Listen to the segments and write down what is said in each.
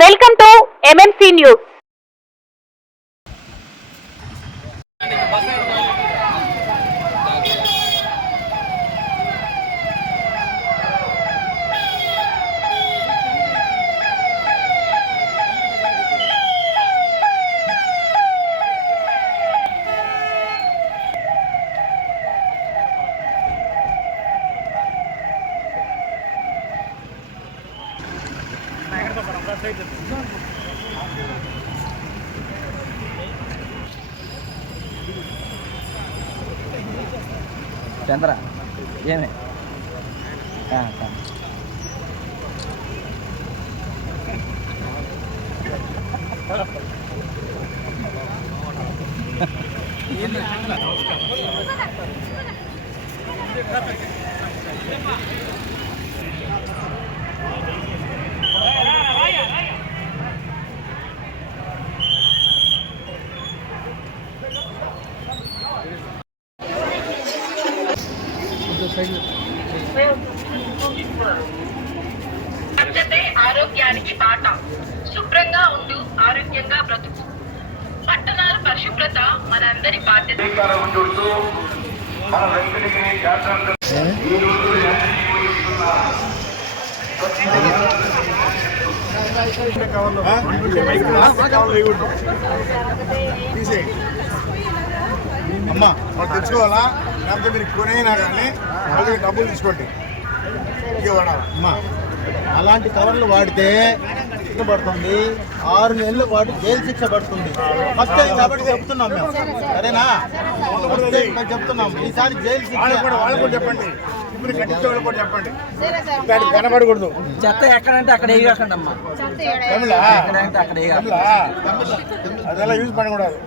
Welcome to MMC news. చంద్ర ఏమే ఆరోగ్యానికి బాట. శుభ్రంగా ఉండు, ఆరోగ్యంగా బ్రతుకు. పట్టణాల పరిశుభ్రత మనందరి బాధ్యత. అమ్మా మనం తెచ్చుకోవాలా, లేకపోతే మీరు కొనైనా కానీ డబ్బులు తీసుకోండి. ఇక వాడాలా అమ్మా. అలాంటి కవర్లు వాడితే శిక్ష పడుతుంది, 6 నెలల పాటు జైలు శిక్ష పడుతుంది. ఫస్ట్ టైం కాబట్టి చెప్తున్నాం మేము, సరేనా? మేము చెప్తున్నాం, ఈసారి జైలు శిక్ష. వాళ్ళు కూడా చెప్పండి, ఇప్పుడు కట్టించే వాళ్ళు కూడా చెప్పండి, దానికి కనబడకూడదు. చెత్త ఎక్కడంటే అక్కడ వేయకండి అమ్మా, ఎక్కడంటే అక్కడ అదెలా యూజ్ పడకూడదు.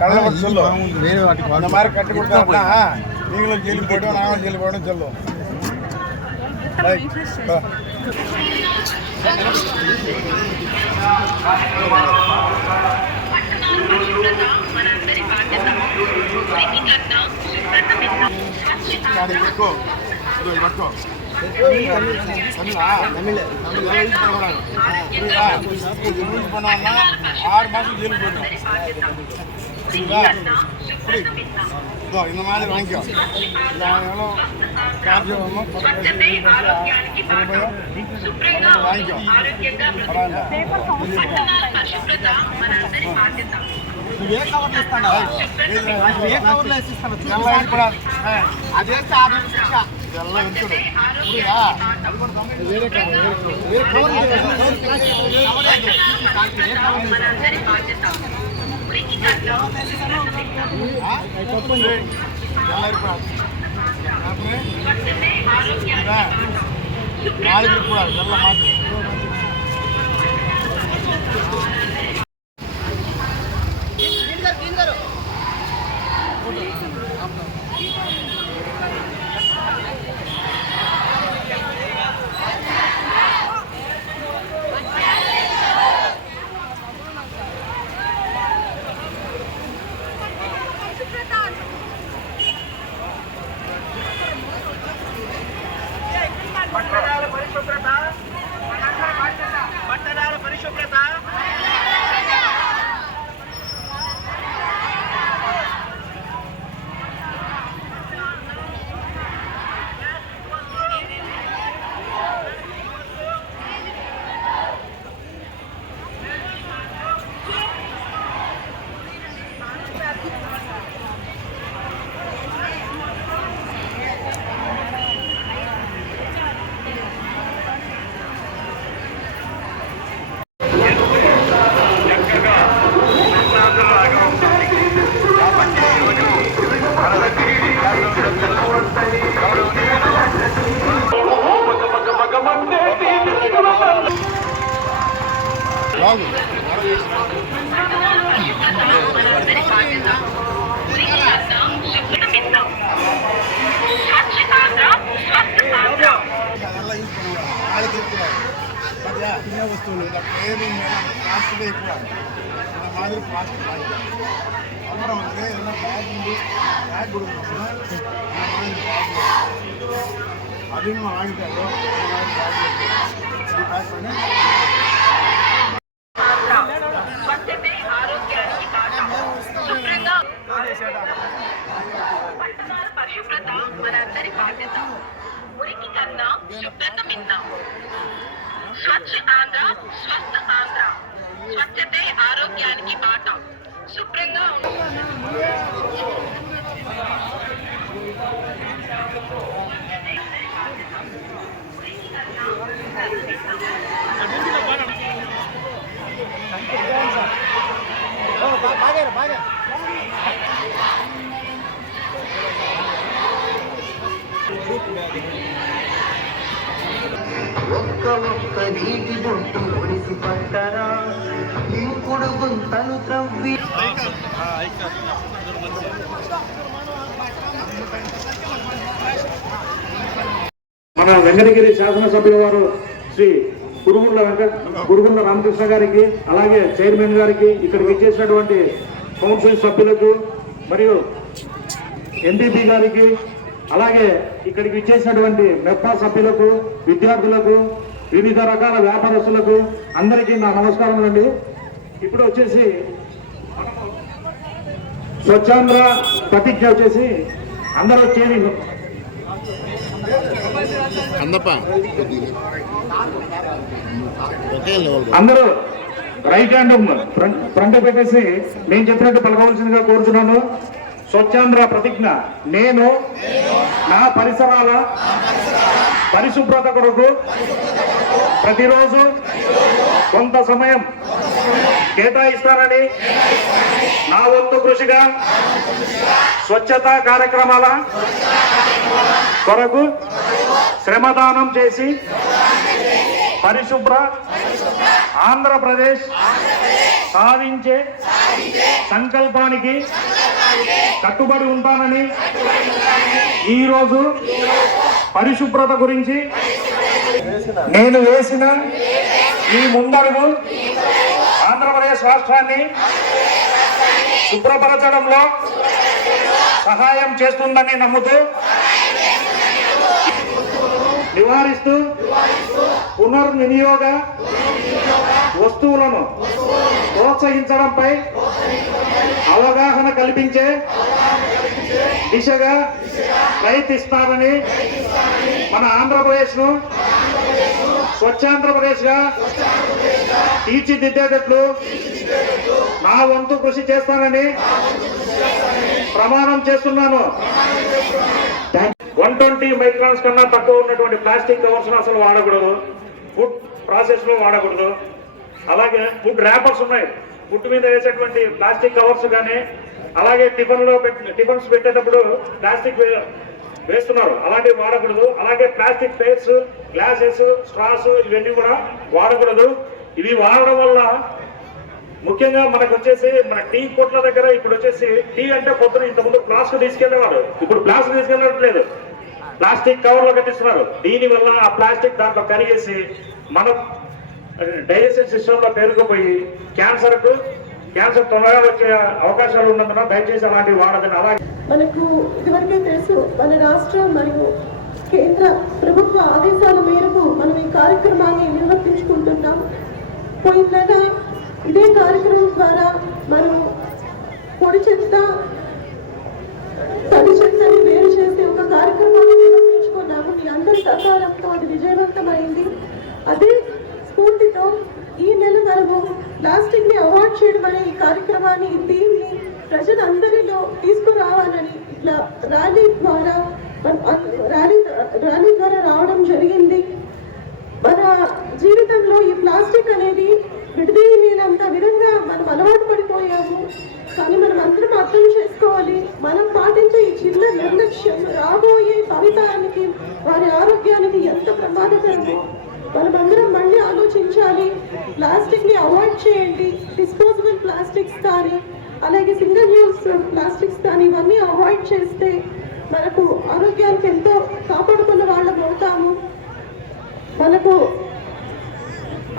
కళ్ళ చల్లు వేరే వాటి మరి కట్టి కొడతా, నీళ్ళు చెల్లిపోవడం, నామలు చెల్లిపోవడం చల్లు. పట్టుకో 6 மாதம் ஜெயிலுக்கு போயிடும். இந்த மாதிரி வாங்கிக்கோ. எவ்வளோ காசு வேணுமோ வாங்கிக்கோ. ఏ కవర్లు ఇస్తాను, ఏ కవర్లు వేసిస్తాను, అదే శిక్ష. ఇదెల్లా వెళ్తుడు వేరే కవర్ నాలుగు కూడా ಎಲ್ಲ ಮಾತು పట్టణాల పరిశుభ్రత మనందరి బాధ్యత. పట్టణాల పరిశుభ్రత తినే వస్తువులు ఇలా పేరు ప్లాస్టిక్ ఎక్కువ ఇలా మాదిరి ప్లాస్టిక్ అమ్మడం అంటే ఏదైనా బ్యాగ్ ఉంది, బ్యాగ్ కూడా మాదిరి బ్యాగ్ అది ఆగితారు. స్వచ్ఛతే ఆరోగ్యానికి బాట. శుభ్రంగా పట్టణాల పరిశుభ్రత మనందరి బాధ్యత. మురికి కన్నా శుభ్రత మిన్న. స్వచ్ఛ ఆంధ్ర, స్వస్థ ఆంధ్ర. స్వచ్ఛతే ఆరోగ్యానికి బాట. శుభ్రంగా బాగా ఒక్క నీటి బొట్టు ఒడిసి పట్టరా ఇంకుడు గుంతలు త్రవ్వి. మన వెంకటగిరి శాసనసభ్యుల వారు శ్రీ కురుగుండ్ల రామకృష్ణ గారికి, అలాగే చైర్మన్ గారికి, ఇక్కడికి ఇచ్చేసినటువంటి కౌన్సిల్ సభ్యులకు మరియు ఎంపీపీ గారికి, అలాగే ఇక్కడికి ఇచ్చేసినటువంటి మెప్పా సభ్యులకు, విద్యార్థులకు, వివిధ రకాల వ్యాపారస్తులకు అందరికీ నా నమస్కారం అండి. ఇప్పుడు వచ్చేసి స్వచ్ఛాంధ్ర ప్రతిజ్ఞ వచ్చేసి అందరూ చేరి అందరూ రైట్ హ్యాండ్ ఫ్రంట్ పెట్టేసి నేను చెప్పినట్టు పలకవలసిందిగా కోరుతున్నాను. స్వచ్ఛాంధ్ర ప్రతిజ్ఞ. నేను నా పరిసరాల పరిశుభ్రత కొరకు ప్రతిరోజు కొంత సమయం కేటాయిస్తానని, నా వంతు కృషిగా స్వచ్ఛతా కార్యక్రమాల కొరకు శ్రమదానం చేసి పరిశుభ్ర ఆంధ్రప్రదేశ్ సాధించే సంకల్పానికి కట్టుబడి ఉంటానని, ఈరోజు పరిశుభ్రత గురించి నేను వేసిన ఈ ముందడుగు ఆంధ్రప్రదేశ్ రాష్ట్రాన్ని శుభ్రపరచడంలో సహాయం చేస్తుందని నమ్ముతూ, నివారిస్తూ పునర్వినియోగ వస్తువులను ప్రోత్సహించడంపై అవగాహన కల్పించే దిశగా ప్రయత్నిస్తానని, మన ఆంధ్రప్రదేశ్ను స్వచ్ఛాంధ్రప్రదేశ్గా తీర్చిదిద్దేటట్లు నా వంతు కృషి చేస్తానని ప్రమాణం చేస్తున్నాను. 120 మైక్రాన్స్ కన్నా తక్కువ ఉన్నటువంటి ప్లాస్టిక్ కవర్స్ అసలు వాడకూడదు. ఫుడ్ ప్రాసెస్ లో వాడకూడదు. అలాగే ఫుడ్ ర్యాపర్స్ ఉన్నాయి, ఫుడ్ మీద వేసేటువంటి ప్లాస్టిక్ కవర్స్ కానీ, అలాగే టిఫిన్స్ పెట్టేటప్పుడు ప్లాస్టిక్ వేస్తున్నారు, అలాంటివి వాడకూడదు. అలాగే ప్లాస్టిక్ ప్లేట్స్, గ్లాసెస్, స్ట్రాస్ ఇవన్నీ కూడా వాడకూడదు. ఇవి వాడడం వల్ల ముఖ్యంగా మనకు వచ్చేసి మన టీ కొట్ల దగ్గర ఇప్పుడు వచ్చేసి టీ అంటే పొద్దున ఇంతకుముందు ఫ్లాస్క్ తీసుకెళ్లేవారు, ఇప్పుడు ఫ్లాస్క్ తీసుకెళ్ళట్లేదు, ప్లాస్టిక్ కవర్ లో కట్టిస్తున్నారు. దీని వల్ల ఆ ప్లాస్టిక్ దాంట్లో కరిగేసి మన డైజెషన్ సిస్టమ్ లో పేరుకుపోయి క్యాన్సర్ త్వరగా వచ్చే అవకాశాలు ఉన్నందున దయచేసి అలాంటివి వాడదని. అలాగే మనకు ఇదివరకే తెలుసు, మన రాష్ట్రం మరియు కేంద్ర ప్రభుత్వ ఆదేశాల మేరకు మనం ఈ కార్యక్రమాన్ని నిర్వర్తించుకుంటున్నాం. పోయిన నెల ఇదే కార్యక్రమం ద్వారా మనం పొడి చెత్త తడి చెత్తని వేరు చేసే ఒక కార్యక్రమాన్ని నిర్వర్తించుకున్నాము. మీ అందరి సహకారంతో అది విజయవంతమైంది. అదే స్ఫూర్తితో ఈ నెల మనము ప్లాస్టిక్ ని అవాయిడ్ చేయడం అనే ఈ కార్యక్రమాన్ని, దీన్ని ప్రజలందరిలో తీసుకురావాలని ఇట్లా ర్యాలీ ద్వారా రావడం జరిగింది. మన జీవితంలో ఈ ప్లాస్టిక్ అనేది విడదీయలేనంత విధంగా మనం అలవాటు పడిపోయాము. కానీ మనం అందరం అర్థం చేసుకోవాలి, మనం పాటించే ఈ చిన్న నిర్లక్ష్యం రాబోయే భవితానికి, వారి ఆరోగ్యానికి ఎంత ప్రమాదకరమో మనమందరం మళ్ళీ ఆలోచించాలి. ప్లాస్టిక్ ని అవాయిడ్ చేయండి. డిస్పోజబుల్ ప్లాస్టిక్స్ కానీ, అలాగే సింగిల్ యూజ్ ప్లాస్టిక్స్ కానీ ఇవన్నీ అవాయిడ్ చేస్తే మనకు ఆరోగ్యానికి ఎంతో కాపాడుకున్న వాళ్ళం అవుతాము. మనకు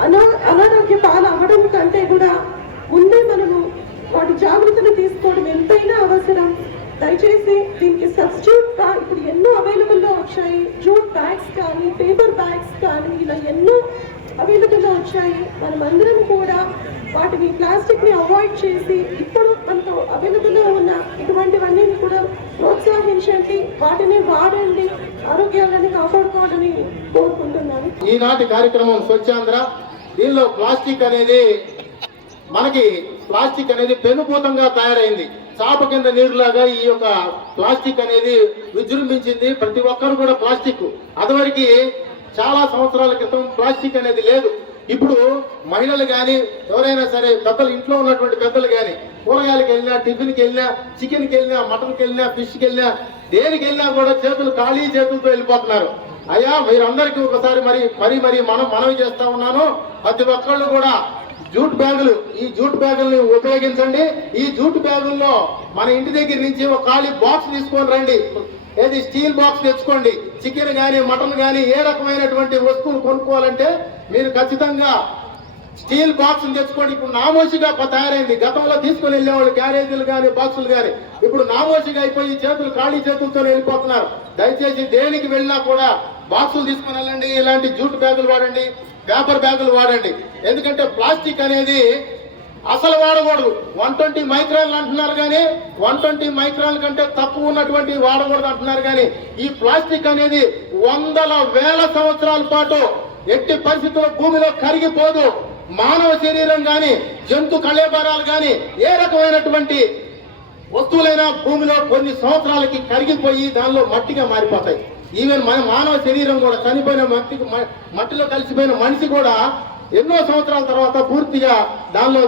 అనారోగ్య పాలు అవ్వడం కంటే కూడా ముందే మనము వాటి జాగ్రత్తలు తీసుకోవడం ఎంతైనా అవసరం. దయచేసి దీనికి సబ్స్టిట్యూట్ గా ఇప్పుడు ఎన్నో అవైలబుల్లో వచ్చాయి. జూట్ బ్యాగ్స్ కానీ, పేపర్ బ్యాగ్స్ కానీ, ఇలా ఎన్నో అవైలబుల్గా వచ్చాయి. మనమందరం కూడా వాటిని ప్లాస్టిక్ని అవాయిడ్ చేసి ఇప్పుడు మనకు అవైలబుల్గా ఉన్న ఇటువంటివన్నీ కూడా ప్రోత్సహించండి, వాటిని వాడండి, ఆరోగ్యాలను కాపాడుకోవాలని కోరుకుంటున్నాను. ఈనాటి కార్యక్రమం స్వచ్ఛాంధ్ర. దీనిలో ప్లాస్టిక్ అనేది పెనుభూతంగా తయారైంది. చాప కింద నీరులాగా ఈ యొక్క ప్లాస్టిక్ అనేది విజృంభించింది. ప్రతి ఒక్కరు కూడా ప్లాస్టిక్, అదివరకు చాలా సంవత్సరాల క్రితం ప్లాస్టిక్ అనేది లేదు. ఇప్పుడు మహిళలు కానీ ఎవరైనా సరే పెద్దలు, ఇంట్లో ఉన్నటువంటి పెద్దలు కానీ కూరగాయలకు వెళ్ళినా, టిఫిన్కి వెళ్ళినా, చికెన్కి వెళ్ళినా, మటన్కి వెళ్ళినా, ఫిష్కి వెళ్ళినా, దేనికి వెళ్ళినా కూడా చేతులు ఖాళీ చేతులతో వెళ్ళిపోతున్నారు. అయ్యా మీరందరికీ ఒకసారి మరి మనవి చేస్తా ఉన్నాను, ప్రతి ఒక్కళ్ళు కూడా జూట్ బ్యాగులు, ఈ జూట్ బ్యాగుల్ని ఉపయోగించండి. ఈ జూట్ బ్యాగుల్లో మన ఇంటి దగ్గర నుంచి ఒక ఖాళీ బాక్స్ తీసుకొని రండి. ఏది స్టీల్ బాక్స్ తెచ్చుకోండి. చికెన్ కానీ మటన్ కానీ ఏ రకమైనటువంటి వస్తువులు కొనుక్కోవాలంటే మీరు ఖచ్చితంగా స్టీల్ బాక్స్ తెచ్చుకోండి. ఇప్పుడు నామోషిగా తయారైంది. గతంలో తీసుకొని వెళ్ళేవాళ్ళు క్యారేజీలు కానీ బాక్సులు కానీ, ఇప్పుడు నామోషిగా అయిపోయి చేతులు ఖాళీ చేతులతో వెళ్ళిపోతున్నారు. దయచేసి దేనికి వెళ్ళినా కూడా బాక్సులు తీసుకొని వెళ్ళండి. ఇలాంటి జూట్ బ్యాగులు వాడండి, పేపర్ బ్యాగులు వాడండి. ఎందుకంటే ప్లాస్టిక్ అనేది అసలు వాడకూడదు. 120 మైక్రాన్లు అంటున్నారు కానీ 120 మైక్రాన్ల కంటే తక్కువ ఉన్నటువంటి వాడకూడదు అంటున్నారు. కానీ ఈ ప్లాస్టిక్ అనేది వందల వేల సంవత్సరాల పాటు ఎట్టి పరిస్థితుల్లో భూమిలో కరిగిపోదు. మానవ శరీరం కానీ, జంతు కళేబరాలు కానీ, ఏ రకమైనటువంటి వస్తువులైనా భూమిలో కొన్ని సంవత్సరాలకి కరిగిపోయి దానిలో మట్టిగా మారిపోతాయి. ఈవెన్ మన మానవ శరీరం కూడా చనిపోయిన మట్టిలో కలిసిపోయిన మనిషి కూడా ఎన్నో సంవత్సరాల తర్వాత పూర్తిగా దానిలో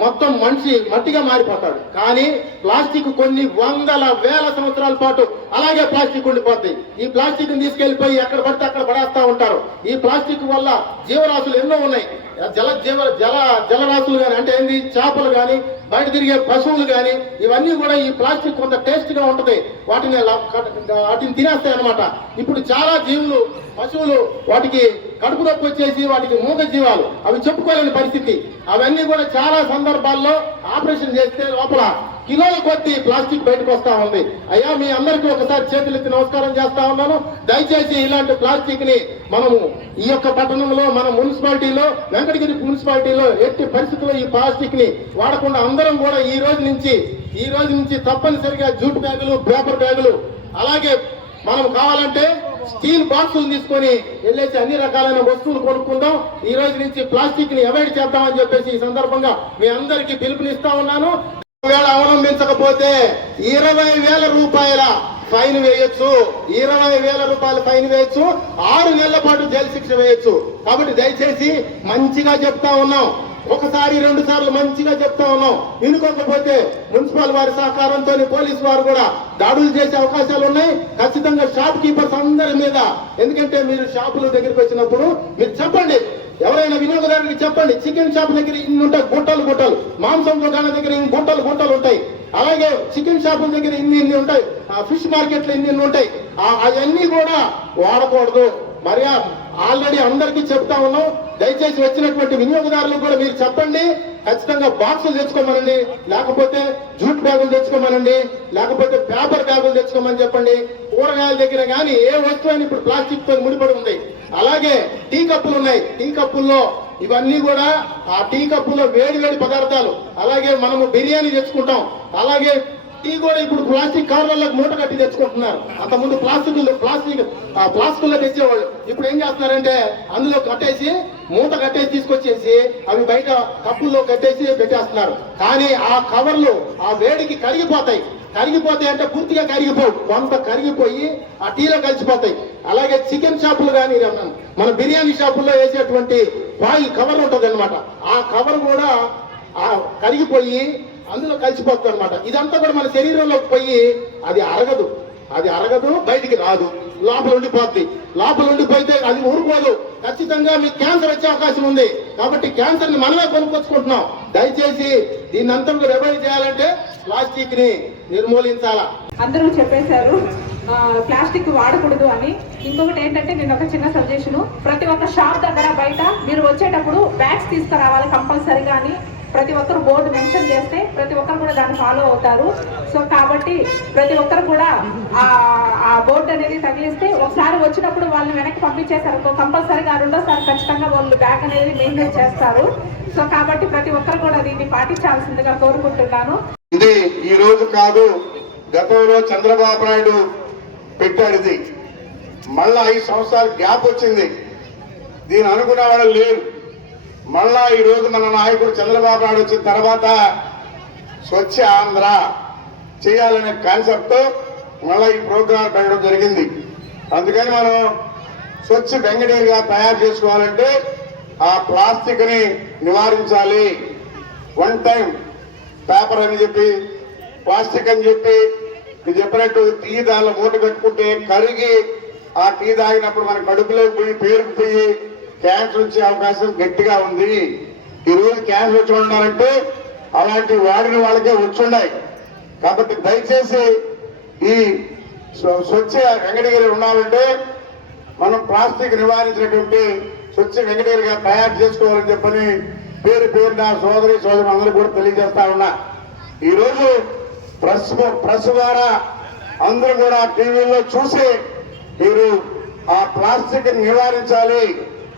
మొత్తం మనిషి మట్టిగా మారిపోతాడు. కానీ ప్లాస్టిక్ కొన్ని వందల వేల సంవత్సరాల పాటు అలాగే ప్లాస్టిక్ ఉండిపోద్ది. ఈ ప్లాస్టిక్ ని తీసుకెళ్లిపోయి ఎక్కడ పడితే అక్కడ పడేస్తా ఉంటారు. ఈ ప్లాస్టిక్ వల్ల జీవరాశులు ఎన్నో ఉన్నాయి. జలరాశులు కానీ, అంటే ఏంది, చేపలు కానీ, బయట తిరిగే పశువులు కానీ, ఇవన్నీ కూడా ఈ ప్లాస్టిక్ కొంత టేస్ట్ గా ఉంటది, వాటిని తినేస్తాయి అన్నమాట. ఇప్పుడు చాలా జీవులు, పశువులు, వాటికి కడుపు నొప్పి వచ్చేసి వాటికి మూగ జీవాలు, అవి చెప్పుకోలేని పరిస్థితి. అవన్నీ కూడా చాలా సందర్భాల్లో ఆపరేషన్ చేస్తే లోపల కిలోల కొద్ది ప్లాస్టిక్ బయటకు వస్తా ఉంది. అయ్యా మీ అందరికీ ఒకసారి చేతులెత్తి నమస్కారం చేస్తా ఉన్నాను. దయచేసి ఇలాంటి ప్లాస్టిక్ ని మనము ఈ యొక్క పట్టణంలో, మన మున్సిపాలిటీలో, వెంకటగిరి మున్సిపాలిటీలో ఎట్టి పరిస్థితుల్లో ఈ ప్లాస్టిక్ ని వాడకుండా అందరం కూడా ఈ రోజు నుంచి తప్పనిసరిగా జూట్ బ్యాగులు, పేపర్ బ్యాగులు, అలాగే మనం కావాలంటే స్టీల్ బాక్సులు తీసుకొని వెళ్ళేసి అన్ని రకాలైన వస్తువులు కొనుక్కుందాం. ఈ రోజు నుంచి ప్లాస్టిక్ ని అవాయిడ్ చేద్దామని చెప్పేసి ఈ సందర్భంగా మీ అందరికీ పిలుపునిస్తా ఉన్నాను. ఒకవేళ అవలంబించకపోతే 20,000 రూపాయల ఫైన్ వేయొచ్చు, 20,000 రూపాయల ఫైన్ వేయొచ్చు, 6 నెలల పాటు జైలు శిక్ష వేయొచ్చు. కాబట్టి దయచేసి మంచిగా చెప్తా ఉన్నాం, ఒకసారి 2 సార్లు మంచిగా చెప్తా ఉన్నాం. వినుకోకపోతే మున్సిపల్ వారి సహకారంతో పోలీసు వారు కూడా దాడులు చేసే అవకాశాలు ఉన్నాయి. ఖచ్చితంగా షాప్ కీపర్స్ అందరి మీద, ఎందుకంటే మీరు షాపుల దగ్గరికి వచ్చినప్పుడు మీరు చెప్పండి, ఎవరైనా వినియోగదారునికి చెప్పండి, చికెన్ షాప్ దగ్గర ఇన్ని ఉంటాయి గుట్టలు, మాంసం దుకాణం దగ్గర ఇన్ని గుట్టలు ఉంటాయి, అలాగే చికెన్ షాపుల దగ్గర ఇన్ని ఉంటాయి, ఫిష్ మార్కెట్లు ఇన్ని ఉంటాయి. అవన్నీ కూడా వాడకూడదు. మరి ఆల్రెడీ అందరికీ చెప్తా ఉన్నాం. దయచేసి వచ్చినటువంటి వినియోగదారులకు కూడా మీరు చెప్పండి, ఖచ్చితంగా బాక్సులు తెచ్చుకోమనండి, లేకపోతే జూట్ బ్యాగులు తెచ్చుకోమనండి, లేకపోతే పేపర్ బ్యాగులు తెచ్చుకోమని చెప్పండి. కూరగాయల దగ్గర కానీ ఏ వస్తువు ఇప్పుడు ప్లాస్టిక్ తో ముడిపడి ఉంది. అలాగే టీ కప్పులు ఉన్నాయి, టీ కప్పుల్లో ఇవన్నీ కూడా ఆ టీ కప్పుల్లో వేడి పదార్థాలు, అలాగే మనము బిర్యానీ తెచ్చుకుంటాం, అలాగే టీ కూడా ఇప్పుడు ప్లాస్టిక్ కవర్లకు మూట కట్టి తెచ్చుకుంటున్నారు. అంతకుముందు ప్లాస్టిక్లో తెచ్చేవాళ్ళు. ఇప్పుడు ఏం చేస్తున్నారంటే అందులో కట్టేసి మూట కట్టేసి తీసుకొచ్చేసి అవి బయట కప్పుల్లో కట్టేసి పెట్టేస్తున్నారు. కానీ ఆ కవర్లు ఆ వేడికి కరిగిపోతాయి అంటే పూర్తిగా కరిగిపోవు, కొంత కరిగిపోయి ఆ టీలో కలిసిపోతాయి. అలాగే చికెన్ షాపులు కానీ, మన బిర్యానీ షాపుల్లో వేసేటువంటి ఫాయిల్ కవర్ ఉంటుంది అనమాట, ఆ కవర్ కూడా కరిగిపోయి అందులో కలిసిపోతుంది అనమాట. ఇదంతా కూడా మన శరీరంలోకి పోయి అది అరగదు, బయటికి రాదు, లోపల ఉండిపోతే అది ఊరుకోదు. ఖచ్చితంగా మీకు క్యాన్సర్ వచ్చే అవకాశం ఉంది. కాబట్టి క్యాన్సర్ ని మనమే కొనుక్కొచ్చుకుంటున్నాం. దయచేసి దీన్ని అంతా రివైవ్ చేయాలంటే ప్లాస్టిక్ ని నిర్మూలించాలా. అందరూ చెప్పేశారు ప్లాస్టిక్ వాడకూడదు అని. ఇంకొకటి ఏంటంటే నేను ఒక చిన్న సజెషన్, ప్రతి ఒక్క షాప్ దగ్గర బయట మీరు వచ్చేటప్పుడు బ్యాగ్స్ తీసుకురావాలి కంపల్సరీగా అని. ప్రతి ఒక్కరు బోర్డు మెన్షన్ చేస్తే ప్రతి ఒక్కరు కూడా దాన్ని ఫాలో అవుతారు. సో కాబట్టి ప్రతి ఒక్కరు కూడా ఆ బోర్డు అనేది తగిలిస్తే ఒకసారి వచ్చినప్పుడు వాళ్ళని వెనక్కి పంపించేశారు కంపల్సరీగా రెండోసారి ఖచ్చితంగా వాళ్ళు బ్యాగ్ అనేది మెయింటైన్ చేస్తారు. సో కాబట్టి ప్రతి ఒక్కరు కూడా దీన్ని పాటించాల్సిందిగా కోరుకుంటున్నాను. ఇది ఈ రోజు కాదు, గతంలో చంద్రబాబు నాయుడు పెట్టాడు. ఇది మళ్ళా 5 సంవత్సరాలు గ్యాప్ వచ్చింది, దీని అనుకునే వాళ్ళు లేరు. మళ్ళా ఈ రోజు మన నాయకుడు చంద్రబాబు నాయుడు వచ్చిన తర్వాత స్వచ్ఛ ఆంధ్ర చేయాలనే కాన్సెప్ట్ తో మళ్ళా ఈ ప్రోగ్రాం పెట్టడం జరిగింది. అందుకని మనం స్వచ్ఛ వెంకటేరుగా తయారు చేసుకోవాలంటే ఆ ప్లాస్టిక్ ని నివారించాలి. 1 టైం పేపర్ అని చెప్పి, ప్లాస్టిక్ అని చెప్పి, మీరు చెప్పినట్టు టీ దానిలో మూట కట్టుకుంటే కరిగి ఆ టీ తాగినప్పుడు మన కడుపులోకి పోయి పేరుకుపోయి క్యాన్సర్ వచ్చే అవకాశం గట్టిగా ఉంది. ఈ రోజు క్యాన్సర్ వచ్చి ఉండాలంటే అలాంటి వాడిన వాళ్ళకే వచ్చున్నాయి. కాబట్టి దయచేసి ఈ స్వచ్ఛ వెంకటగిరి ఉండాలంటే మనం ప్లాస్టిక్ నివారించినటువంటి స్వచ్ఛ వెంకటగిరిగా తయారు చేసుకోవాలని చెప్పని పేరున సోదరి అందరూ కూడా తెలియజేస్తా ఉన్నా. ఈ రోజు ప్రెస్ ద్వారా అందరూ కూడా టీవీలో చూసి మీరు ఆ ప్లాస్టిక్ నివారించాలి.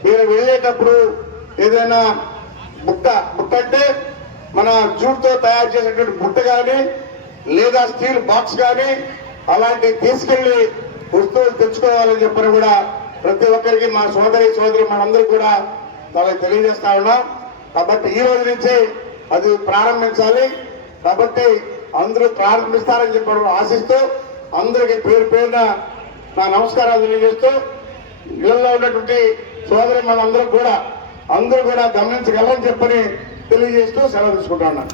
మీరు వెళ్ళేటప్పుడు ఏదైనా బుట్ట అంటే మన జూట్తో తయారు చేసేటువంటి బుట్ట కానీ లేదా స్టీల్ బాక్స్ కానీ అలాంటివి తీసుకెళ్లి వస్తువులు తెచ్చుకోవాలని చెప్పని కూడా ప్రతి ఒక్కరికి మా సోదరి మనందరూ కూడా వాళ్ళకి తెలియజేస్తా ఉన్నాం. కాబట్టి ఈ రోజు నుంచి అది ప్రారంభించాలి. కాబట్టి అందరూ ప్రారంభిస్తారని చెప్పి ఆశిస్తూ అందరికి పేరున నా నమస్కారాలు తెలియజేస్తూ ఇళ్లలో ఉన్నటువంటి సోదరి మనందరూ కూడా గమనించగలరని చెప్పని తెలియజేస్తూ సెలవు తీసుకుంటా ఉన్నాను.